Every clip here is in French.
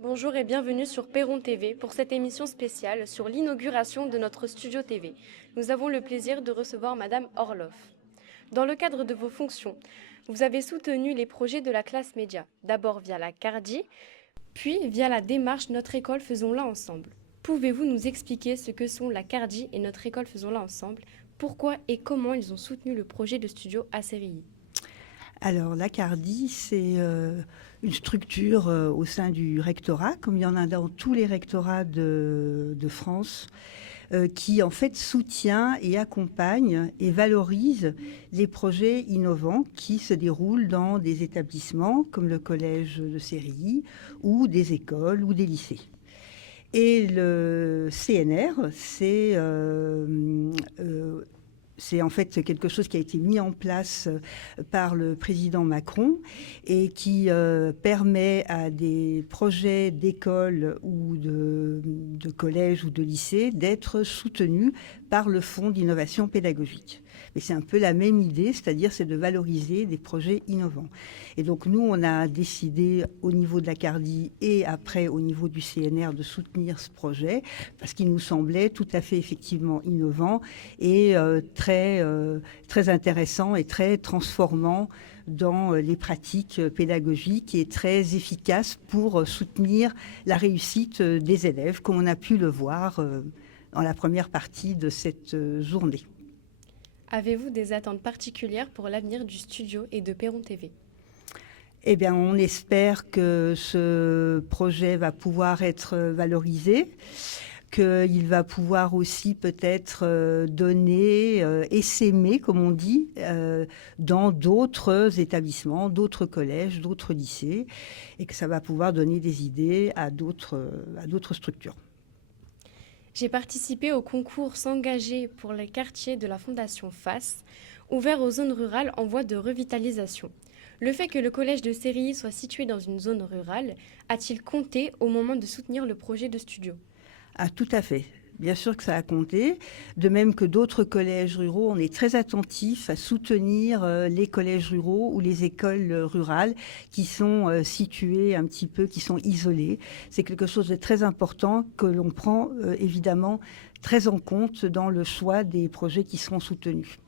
Bonjour et bienvenue sur Perron TV pour cette émission spéciale sur l'inauguration de notre studio TV. Nous avons le plaisir de recevoir Madame Orloff. Dans le cadre de vos fonctions, vous avez soutenu les projets de la classe média, d'abord via la CARDI, puis via la démarche Notre école faisons-la ensemble. Pouvez-vous nous expliquer ce que sont la CARDI et Notre école faisons-la ensemble, pourquoi et comment ils ont soutenu le projet de studio ACRI? Alors, la CARDI, c'est une structure au sein du rectorat, comme il y en a dans tous les rectorats de France, qui en fait soutient et accompagne et valorise les projets innovants qui se déroulent dans des établissements comme le collège de Sérilly ou des écoles ou des lycées. Et le CNR, c'est en fait quelque chose qui a été mis en place par le président Macron et qui permet à des projets d'école ou de collège ou de lycée d'être soutenus par le Fonds d'innovation pédagogique. Mais c'est un peu la même idée, c'est-à-dire c'est de valoriser des projets innovants. Et donc nous, on a décidé au niveau de la CARDI et après au niveau du CNR de soutenir ce projet parce qu'il nous semblait tout à fait effectivement innovant et très intéressant et très transformant dans les pratiques pédagogiques et très efficace pour soutenir la réussite des élèves, comme on a pu le voir dans la première partie de cette journée. Avez-vous des attentes particulières pour l'avenir du studio et de Perron TV? Eh bien, on espère que ce projet va pouvoir être valorisé, qu'il va pouvoir aussi peut-être donner, essaimer, comme on dit, dans d'autres établissements, d'autres collèges, d'autres lycées, et que ça va pouvoir donner des idées à d'autres structures. J'ai participé au concours S'engager pour les quartiers de la Fondation FACE, ouvert aux zones rurales en voie de revitalisation. Le fait que le collège de Sérilly soit situé dans une zone rurale a-t-il compté au moment de soutenir le projet de studio? Ah, tout à fait. Bien sûr que ça a compté. De même que d'autres collèges ruraux, on est très attentif à soutenir les collèges ruraux ou les écoles rurales qui sont situées un petit peu, qui sont isolées. C'est quelque chose de très important que l'on prend évidemment très en compte dans le choix des projets qui seront soutenus.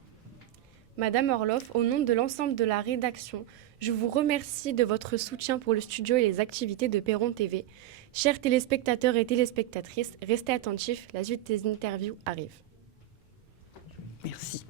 Madame Orloff, au nom de l'ensemble de la rédaction, je vous remercie de votre soutien pour le studio et les activités de Perron TV. Chers téléspectateurs et téléspectatrices, restez attentifs, la suite des interviews arrive. Merci.